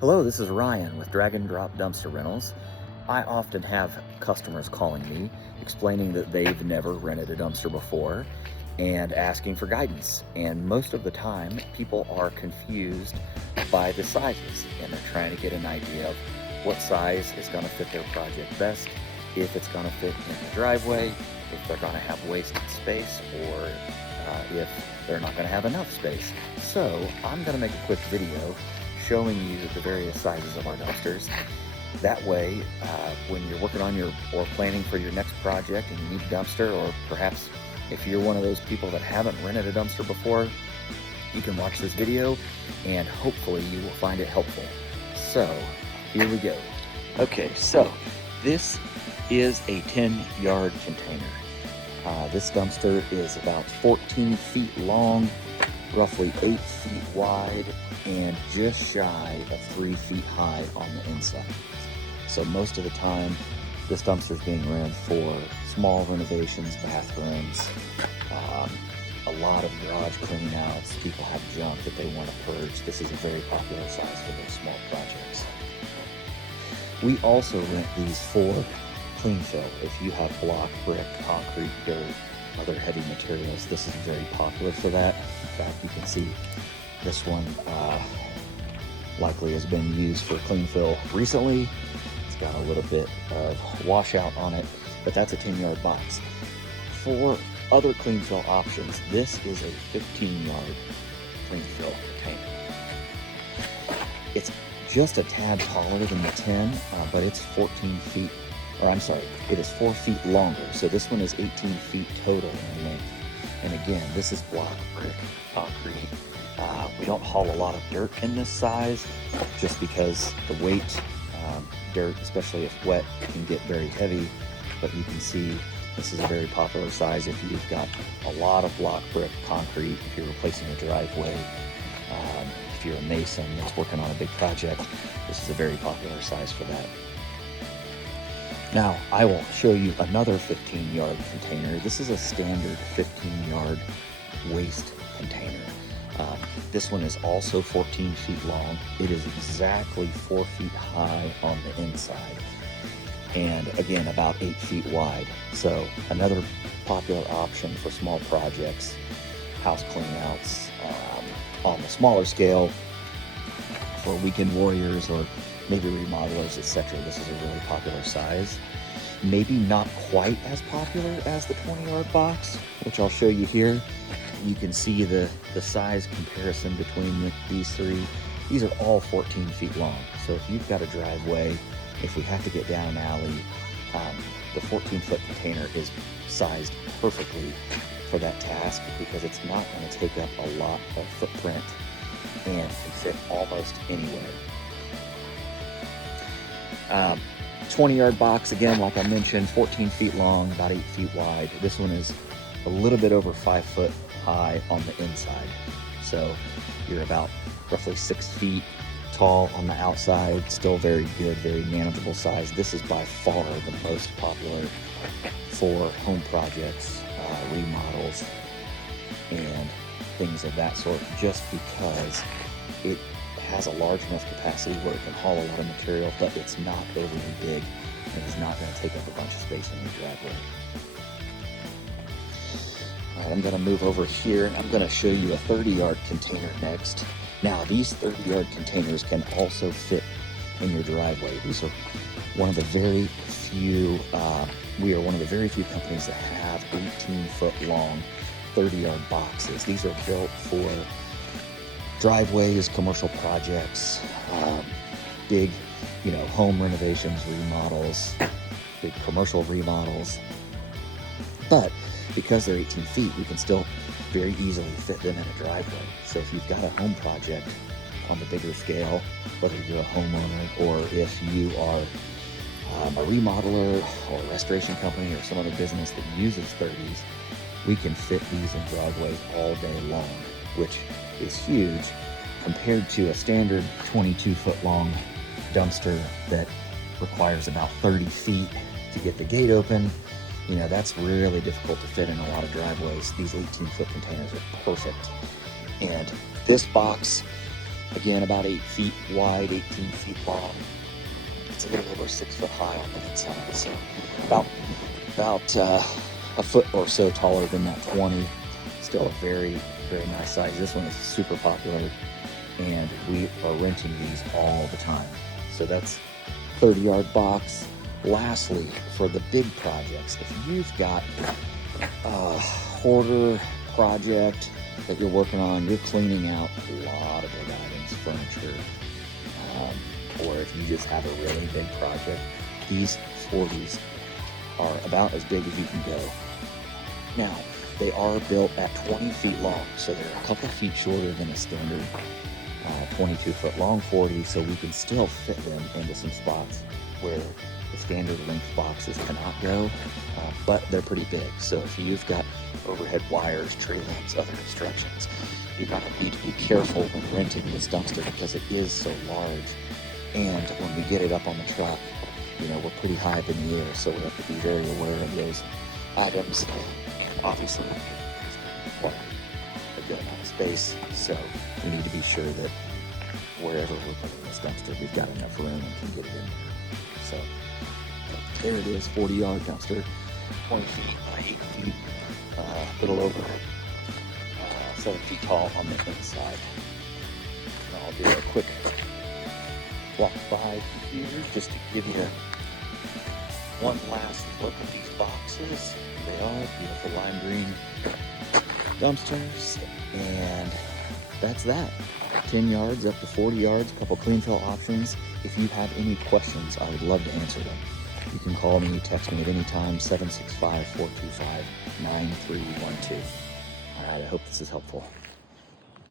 Hello, this is Ryan with Drag and Drop Dumpster Rentals. I often have customers calling me explaining that they've never rented a dumpster before and asking for guidance. And most of the time, people are confused by the sizes and they're trying to get an idea of what size is going to fit their project best, if it's going to fit in the driveway, if they're going to have wasted space, or if they're not going to have enough space. So I'm going to make a quick video showing you the various sizes of our dumpsters. That way, when you're working on or planning for your next project and you need a dumpster, or perhaps if you're one of those people that haven't rented a dumpster before, you can watch this video and hopefully you will find it helpful. So here we go. Okay, so this is a 10-yard container. This dumpster is about 14 feet long, roughly 8 feet wide, and just shy of 3 feet high on the inside. So most of the time, this dumpster is being rented for small renovations, bathrooms, a lot of garage cleanouts. People have junk that they want to purge. This is a very popular size for those small projects. We also rent these for clean fill. If you have block, brick, concrete, dirt, other heavy materials, this is very popular for that. In fact, you can see this one likely has been used for clean fill recently. It's got a little bit of washout on it, but that's a 10-yard box. For other clean fill options, this is a 15-yard clean fill container. It's just a tad taller than the 10, but it's 14 feet, or I'm sorry, it is 4 feet longer. So this one is 18 feet total in length. And again, this is block, brick, concrete. We don't haul a lot of dirt in this size just because the weight, dirt, especially if wet, can get very heavy. But you can see this is a very popular size if you've got a lot of block, brick, concrete, if you're replacing a driveway, if you're a mason that's working on a big project, this is a very popular size for that. Now, I will show you another 15-yard container. This is a standard 15-yard waste container. This one is also 14 feet long. It is exactly 4 feet high on the inside, and again, about 8 feet wide. So another popular option for small projects, house cleanouts, on the smaller scale, for weekend warriors or maybe remodelers, etc. This is a really popular size. Maybe not quite as popular as the 20-yard box, which I'll show you here. You can see the size comparison between these three. These are all 14 feet long. So if you've got a driveway, if we have to get down an alley, the 14-foot container is sized perfectly for that task because it's not going to take up a lot of footprint and can fit almost anywhere. 20-yard box, again, like I mentioned, 14 feet long, about 8 feet wide. This one is a little bit over 5 foot high on the inside. So you're about roughly 6 feet tall on the outside. Still very good, very manageable size. This is by far the most popular for home projects, remodels, and things of that sort, just because it has a large enough capacity where it can haul a lot of material, but it's not overly big and is not going to take up a bunch of space in your driveway. All right, I'm going to move over here and I'm going to show you a 30-yard container next. Now, these 30-yard containers can also fit in your driveway. These are one of the very few, we are one of the very few companies that have 18-foot long 30-yard boxes. These are built for driveways, commercial projects, big, home renovations, remodels, big commercial remodels. But because they're 18 feet, you can still very easily fit them in a driveway. So if you've got a home project on the bigger scale, whether you're a homeowner or if you are a remodeler or a restoration company or some other business that uses 30s, we can fit these in driveways all day long, which is huge compared to a standard 22-foot long dumpster that requires about 30 feet to get the gate open. That's really difficult to fit in a lot of driveways. These 18-foot containers are perfect. And this box Again, about 8 feet wide, 18 feet long. It's a little over 6 foot high on the inside, so about a foot or so taller than that 20. Still a very, very nice size. This one is super popular, and we are renting these all the time. So that's 30-yard box. Lastly, for the big projects, if you've got a hoarder project that you're working on, you're cleaning out a lot of big items, furniture, or if you just have a really big project, these 40s are about as big as you can go. Now, they are built at 20 feet long, so they're a couple feet shorter than a standard 22-foot long 40, so we can still fit them into some spots where the standard length boxes cannot go, but they're pretty big. So if you've got overhead wires, tree lamps, other obstructions, you're going to need to be careful when renting this dumpster because it is so large. And when we get it up on the truck, you know, we're pretty high up in the air, so we have to be very aware of those items. And obviously, require a good amount of space, so we need to be sure that wherever we're putting this dumpster, we've got enough room and can get it in there. So there it is, 40-yard dumpster, 20 feet by 8 feet, a little over 7 feet tall on the inside. And I'll do a quick walk by here just to give you one last look at these boxes. They are beautiful lime green dumpsters, and that's that. 10 yards up to 40 yards, a couple clean fill options. If you have any questions, I would love to answer them. You can call me, text me at any time, 765-425-9312. All right, I hope this is helpful.